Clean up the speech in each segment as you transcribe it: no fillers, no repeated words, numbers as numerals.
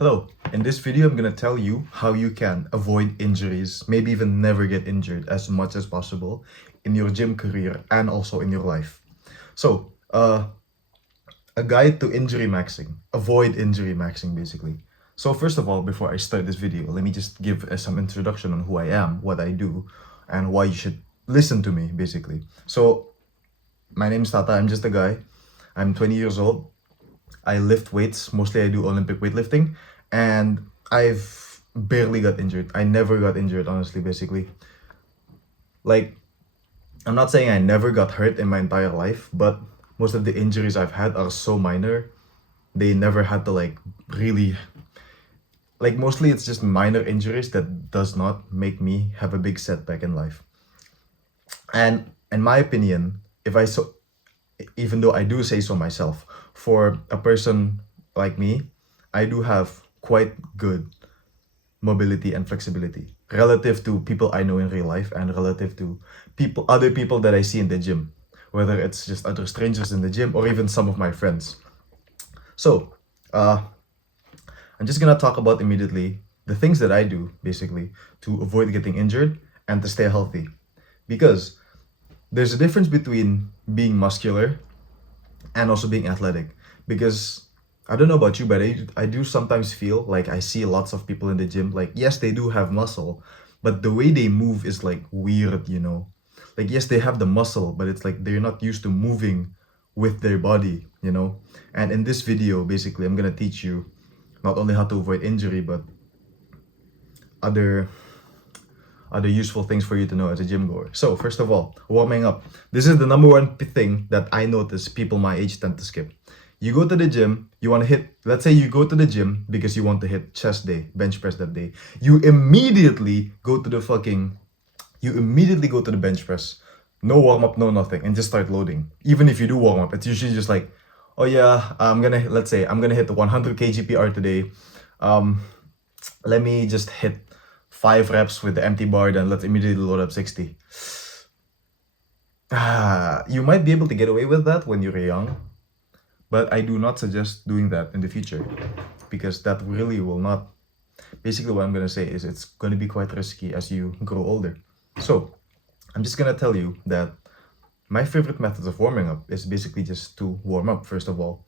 Hello, in this video I'm gonna tell you how you can avoid injuries, maybe even never get injured as much as possible in your gym career and also in your life. So, a guide to injury maxing, avoid injury maxing basically. So first of all, before I start this video, let me just give some introduction on who I am, what I do, and why you should listen to me basically. So, my name is Tata, I'm just a guy. I'm 20 years old. I lift weights. Mostly I do Olympic weightlifting, and I've barely got injured. I never got injured, honestly, basically. Like, I'm not saying I never got hurt in my entire life, but most of the injuries I've had are so minor. They never had to really mostly it's just minor injuries that does not make me have a big setback in life. And in my opinion, if I so even though I do say so myself, for a person like me, I do have quite good mobility and flexibility relative to people I know in real life and relative to other people that I see in the gym, whether it's just other strangers in the gym or even some of my friends. So, I'm just gonna talk about immediately the things that I do basically to avoid getting injured and to stay healthy. Because there's a difference between being muscular and also being athletic. Because I don't know about you, but I do sometimes feel like I see lots of people in the gym. Like, yes, they do have muscle, but the way they move is like weird, you know? Like, yes, they have the muscle, but it's like they're not used to moving with their body, you know? And in this video, basically, I'm gonna teach you not only how to avoid injury, but other useful things for you to know as a gym goer. So first of all, warming up. This is the number one thing that I notice people my age tend to skip. You go to the gym, you want to hit, let's say you go to the gym because you want to hit chest day, bench press that day. You immediately go to the bench press. No warm up, no nothing, and just start loading. Even if you do warm up, it's usually just like, oh yeah, let's say I'm gonna hit the 100 kgpr today. Let me just hit 5 reps with the empty bar, then let's immediately load up 60. You might be able to get away with that when you're young, but I do not suggest doing that in the future because that really will not. Basically, what I'm gonna say is it's gonna be quite risky as you grow older. So, I'm just gonna tell you that my favorite methods of warming up is basically just to warm up, first of all.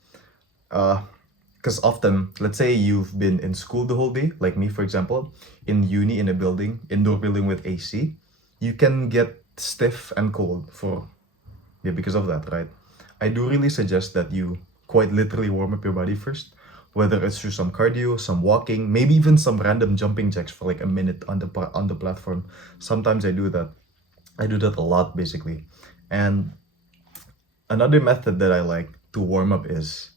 Because often, let's say you've been in school the whole day, like me, for example, in uni, in a building, indoor building with AC, you can get stiff and cold because of that, right? I do really suggest that you quite literally warm up your body first, whether it's through some cardio, some walking, maybe even some random jumping jacks for like a minute on the platform. Sometimes I do that. I do that a lot, basically. And another method that I like to warm up is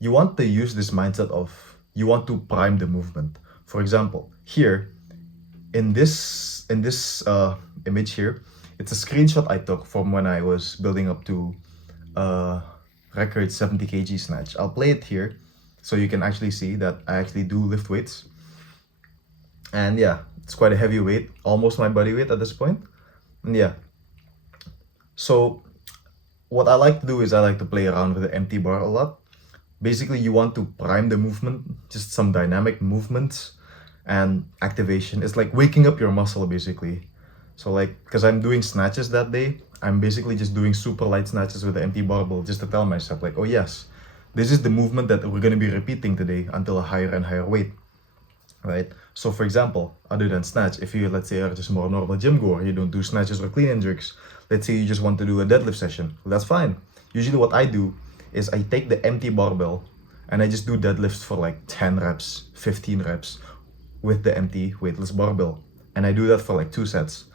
you want to use this mindset of you want to prime the movement. For example, here in this image here, it's a screenshot I took from when I was building up to record 70 kg snatch. I'll play it here so you can actually see that I actually do lift weights. And yeah, it's quite a heavy weight, almost my body weight at this point. And yeah, so what I like to do is I like to play around with the empty bar a lot. Basically, you want to prime the movement, just some dynamic movements and activation. It's like waking up your muscle, basically. So like, because I'm doing snatches that day, I'm basically just doing super light snatches with the empty barbell just to tell myself like, oh yes, this is the movement that we're going to be repeating today until a higher and higher weight, right? So for example, other than snatch, if you, let's say, are just more normal gym goer, you don't do snatches or clean and jerks, let's say you just want to do a deadlift session, well, that's fine. Usually what I do is I take the empty barbell and I just do deadlifts for like 10 reps, 15 reps with the empty weightless barbell. And I do that for like 2 sets.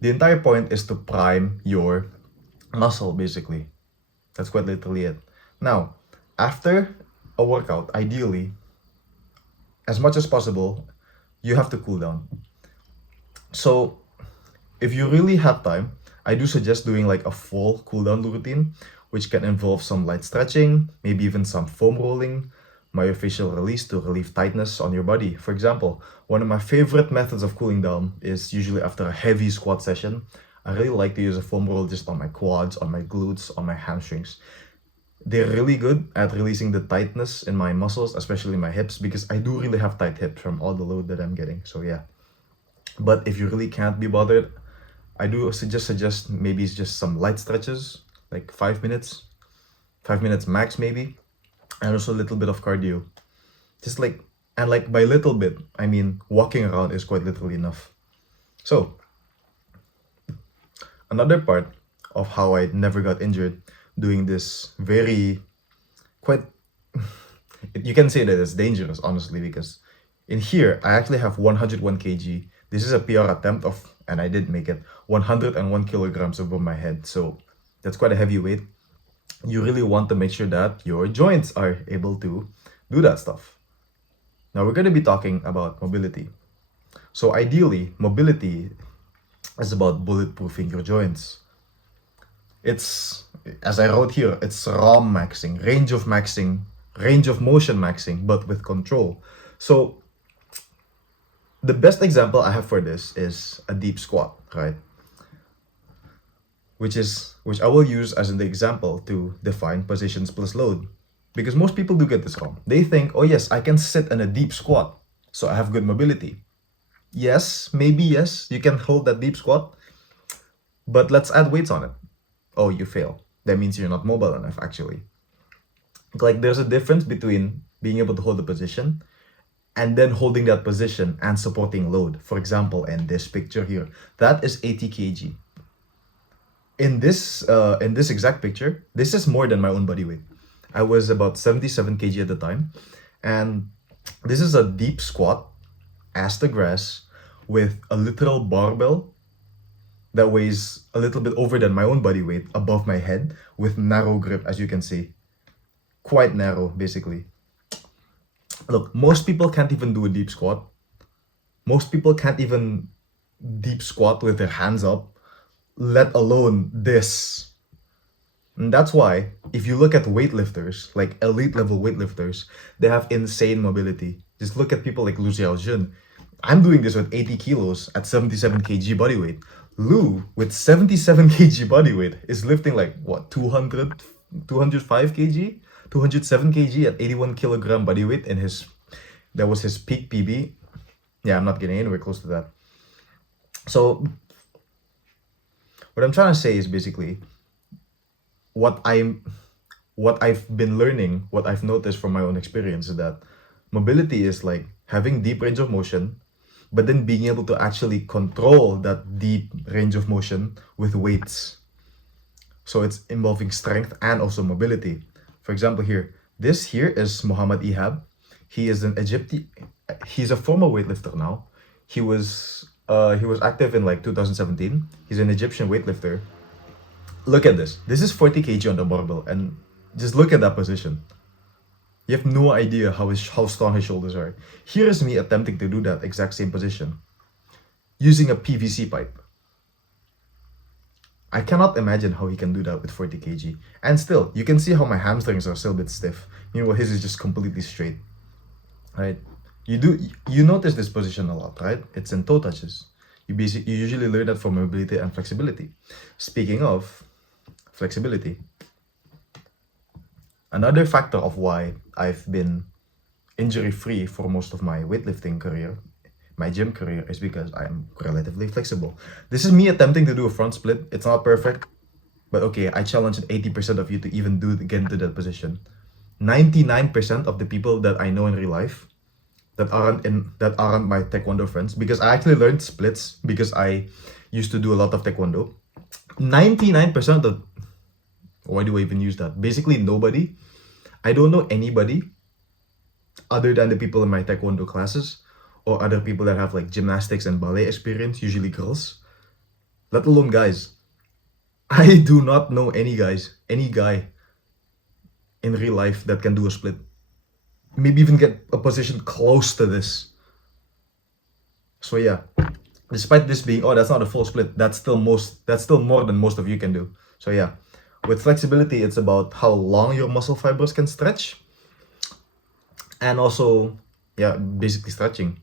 The entire point is to prime your muscle, basically. That's quite literally it. Now, after a workout, ideally, as much as possible, you have to cool down. So, if you really have time, I do suggest doing like a full cool down routine, which can involve some light stretching, maybe even some foam rolling, myofascial release to relieve tightness on your body. For example, one of my favorite methods of cooling down is usually after a heavy squat session. I really like to use a foam roll just on my quads, on my glutes, on my hamstrings. they're really good at releasing the tightness in my muscles, especially my hips, because I do really have tight hips from all the load that I'm getting. So yeah. But if you really can't be bothered, I do suggest maybe it's just some light stretches, like 5 minutes, 5 minutes max maybe, and also a little bit of cardio. Just like, and like by little bit, I mean walking around is quite literally enough. So another part of how I never got injured doing this very quite you can say that it's dangerous honestly, because in here I actually have 101 kg. This is a PR attempt of, and I did make it, 101 kilograms above my head. So that's quite a heavy weight. You really want to make sure that your joints are able to do that stuff. Now we're going to be talking about mobility. So ideally, mobility is about bulletproofing your joints. It's, as I wrote here, it's ROM maxing, range of motion maxing, but with control. So the best example I have for this is a deep squat, right? Which I will use as an example to define positions plus load. Because most people do get this wrong. They think, oh yes, I can sit in a deep squat, so I have good mobility. Yes, maybe yes, you can hold that deep squat, but let's add weights on it. Oh, you fail. That means you're not mobile enough, actually. Like, there's a difference between being able to hold a position and then holding that position and supporting load. For example, in this picture here, that is 80 kg. In this exact picture, this is more than my own body weight. I was about 77 kg at the time, and this is a deep squat, ass to grass, with a literal barbell that weighs a little bit over than my own body weight above my head, with narrow grip, as you can see. Quite narrow, basically. Look, most people can't even do a deep squat. Most people can't even deep squat with their hands up, let alone this. And that's why, if you look at weightlifters, like elite level weightlifters, they have insane mobility. Just look at people like Lu Xiaojun. I'm doing this with 80 kilos at 77 kg body weight. Lu, with 77 kg body weight, is lifting like, what, 205 kg? 207 kg at 81 kilogram body weight, and that was his peak PB. Yeah, I'm not getting anywhere close to that. So what I'm trying to say is basically what I've been learning, what I've noticed from my own experience, is that mobility is like having deep range of motion, but then being able to actually control that deep range of motion with weights. So it's involving strength and also mobility. For example, this here is Muhammad Ihab. He is an Egyptian. He's a former weightlifter now. He was active in like 2017. He's an Egyptian weightlifter. Look at this. This is 40 kg on the barbell, and just look at that position. You have no idea how strong his shoulders are. Here is me attempting to do that exact same position using a PVC pipe. I cannot imagine how he can do that with 40 kg. And still, you can see how my hamstrings are still a bit stiff. Meanwhile, his is just completely straight. Right? You notice this position a lot, right? It's in toe touches. You usually learn that for mobility and flexibility. Speaking of flexibility, another factor of why I've been injury-free for most of my weightlifting career, my gym career, is because I'm relatively flexible. This is me attempting to do a front split. It's not perfect, but okay, I challenge 80% of you to even get into that position. 99% of the people that I know in real life that aren't my taekwondo friends, because I actually learned splits because I used to do a lot of taekwondo. 99% of, why do I even use that? Basically nobody. I don't know anybody other than the people in my taekwondo classes or other people that have like gymnastics and ballet experience, usually girls, let alone guys. I do not know any guy in real life that can do a split. Maybe even get a position close to this. So yeah, despite this being, oh, that's not a full split, that's still more than most of you can do. So yeah, with flexibility, it's about how long your muscle fibers can stretch, and also, yeah, basically stretching.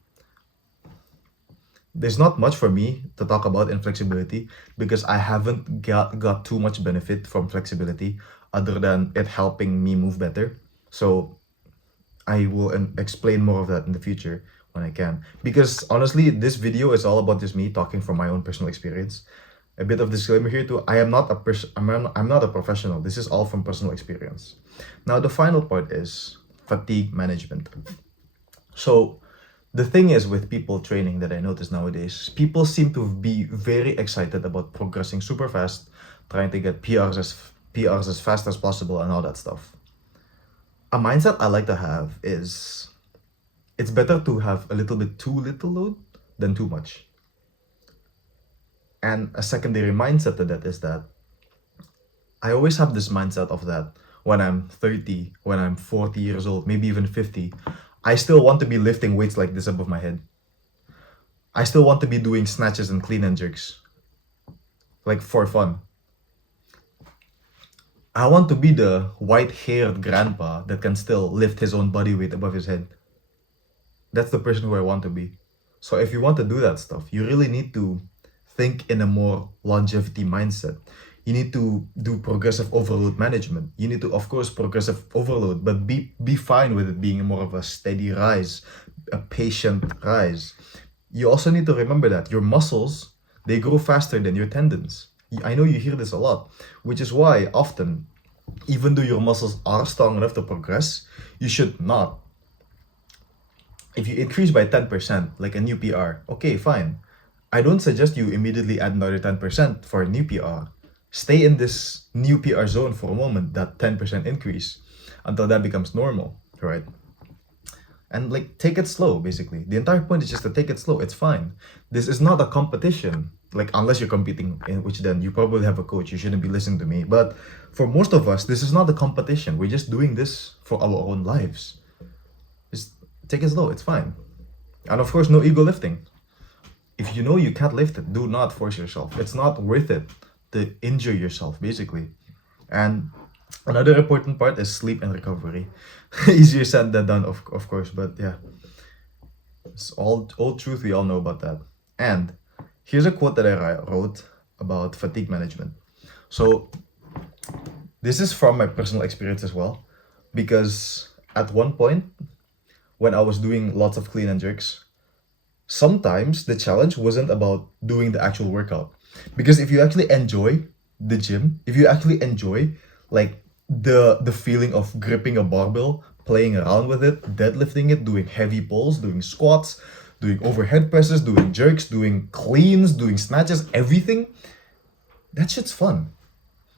There's not much for me to talk about in flexibility because I haven't got too much benefit from flexibility other than it helping me move better. So I will explain more of that in the future when I can. Because honestly, this video is all about just me talking from my own personal experience. A bit of disclaimer here too. I am not a I'm not a professional. This is all from personal experience. Now the final part is fatigue management. So the thing is with people training that I notice nowadays, people seem to be very excited about progressing super fast, trying to get PRs as fast as possible and all that stuff. A mindset I like to have is it's better to have a little bit too little load than too much. And a secondary mindset to that is that I always have this mindset of that when I'm 30, when I'm 40 years old, maybe even 50, I still want to be lifting weights like this above my head. I still want to be doing snatches and clean and jerks, like for fun. I want to be the white-haired grandpa that can still lift his own body weight above his head. That's the person who I want to be. So if you want to do that stuff, you really need to think in a more longevity mindset. You need to do progressive overload management. You need to, of course, progressive overload, but be fine with it being more of a steady rise, a patient rise. You also need to remember that your muscles, they grow faster than your tendons. I know you hear this a lot, which is why often, even though your muscles are strong enough to progress, you should not. If you increase by 10%, like a new PR, okay, fine. I don't suggest you immediately add another 10% for a new PR. Stay in this new PR zone for a moment, that 10% increase, until that becomes normal, right? And like, take it slow, basically. The entire point is just to take it slow. It's fine. This is not a competition. Like, unless you're competing, in which then you probably have a coach. You shouldn't be listening to me. But for most of us, this is not a competition. We're just doing this for our own lives. Just take it slow. It's fine. And of course, no ego lifting. If you know you can't lift it, do not force yourself. It's not worth it to injure yourself, basically. And another important part is sleep and recovery. Easier said than done, of course, but yeah. It's all truth, we all know about that. And here's a quote that I wrote about fatigue management. So this is from my personal experience as well, because at one point, when I was doing lots of clean and jerks, sometimes the challenge wasn't about doing the actual workout. Because if you actually enjoy the gym, if you actually enjoy like the feeling of gripping a barbell, playing around with it, deadlifting it, doing heavy pulls, doing squats, doing overhead presses, doing jerks, doing cleans, doing snatches, everything, that shit's fun.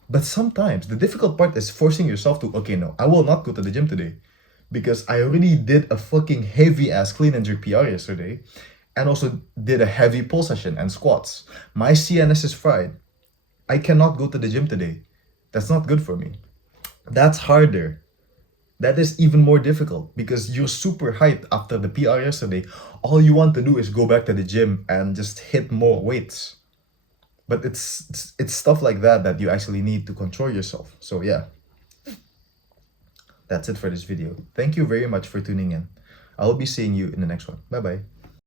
But sometimes the difficult part is forcing yourself to, okay, no, I will not go to the gym today because I already did a fucking heavy ass clean and jerk PR yesterday and also did a heavy pull session and squats. My CNS is fried. I cannot go to the gym today. That's not good for me. That's harder. That is even more difficult because you're super hyped after the PR yesterday. All you want to do is go back to the gym and just hit more weights. But it's stuff like that that you actually need to control yourself. So yeah, that's it for this video. Thank you very much for tuning in. I'll be seeing you in the next one. Bye bye.